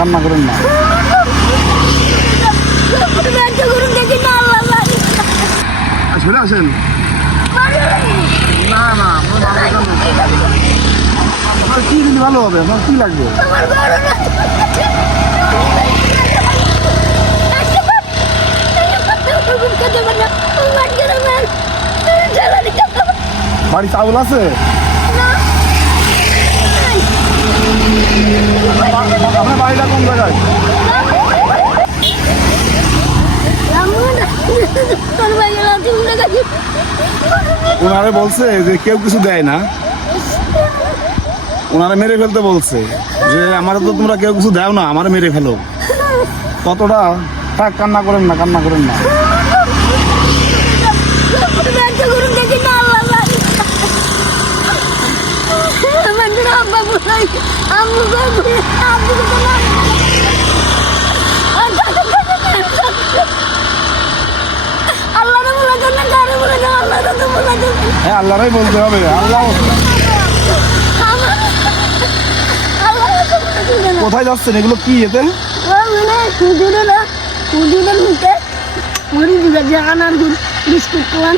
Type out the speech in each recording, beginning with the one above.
কান্না করেন না। ব্যবসা করুন দেখি না আল্লাহ জানে। চলে আসেন না। না আপনার কি ভালো হবে? আপনার কি লাগবে? বড় চাউল আছে। ওনারে বলছে যে কেউ কিছু দেয় না। ওনারা মেরে ফেলতে বলছে যে, আমার তো তোমরা কেউ কিছু দাও না, আমার মেরে ফেলো। থাক, কান্না করেন না, কান্না করেন না ব্যবসা করুন দেখি না আল্লাহ জানে। আমার জন্য আব্বা বলাই আম্মু বাবু আব্বু বলাই আল্লাহ বলে দেন না কারে বলে দেন আল্লাহ তো বলে দেন হ্যাঁ আল্লাহরাই বলতে হবে আল্লাহ। কোথায় যাচ্ছেন? এগুলো কি এতে ও মানে হুজুরে হুজুরের মুখে মুড়ি জাগানার বিস্কুট খাওয়ান।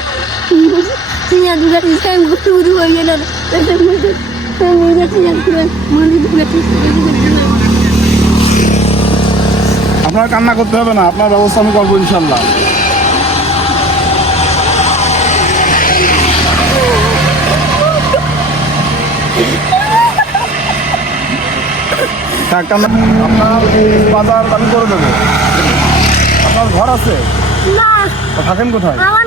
চিয়া দুগা দিছে গুটু গুটু হয়ে গেল। আপনার কান্না করতে হবে না আপনার ব্যবস্থা আমি করব ইনশাল্লাহ। আপনার বাজার আমি করে দেবো। আপনার ঘর আছে? থাকেন কোথায়? আমার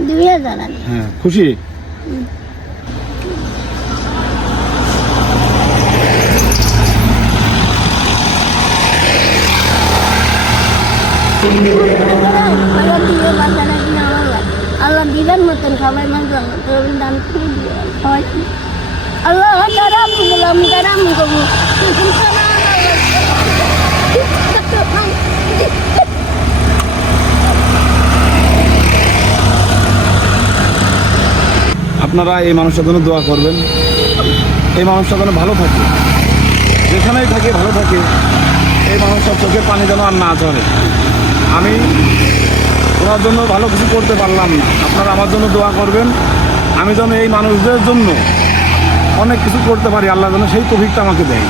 দুই হাজার হ্যাঁ খুশি আল্লাহ দিবেন মতন সবাই মানুষ দান করে দিয়ে সবাই আল্লাহ তারা আমি বললাম তারা আমি করব আপনারা এই মানুষটার জন্য দোয়া করবেন। এই মানুষটা যেন ভালো থাকে। যেখানেই থাকে, ভালো থাকে। এই মানুষটার চোখের পানি যেন আর না ঝরে। আমি ওনার জন্য ভালো কিছু করতে পারলাম না। আপনারা আমার জন্য দোয়া করবেন। আমি যেন এই মানুষদের জন্য অনেক কিছু করতে পারি। আল্লাহ যেন সেই তভিকটা আমাকে দেয়।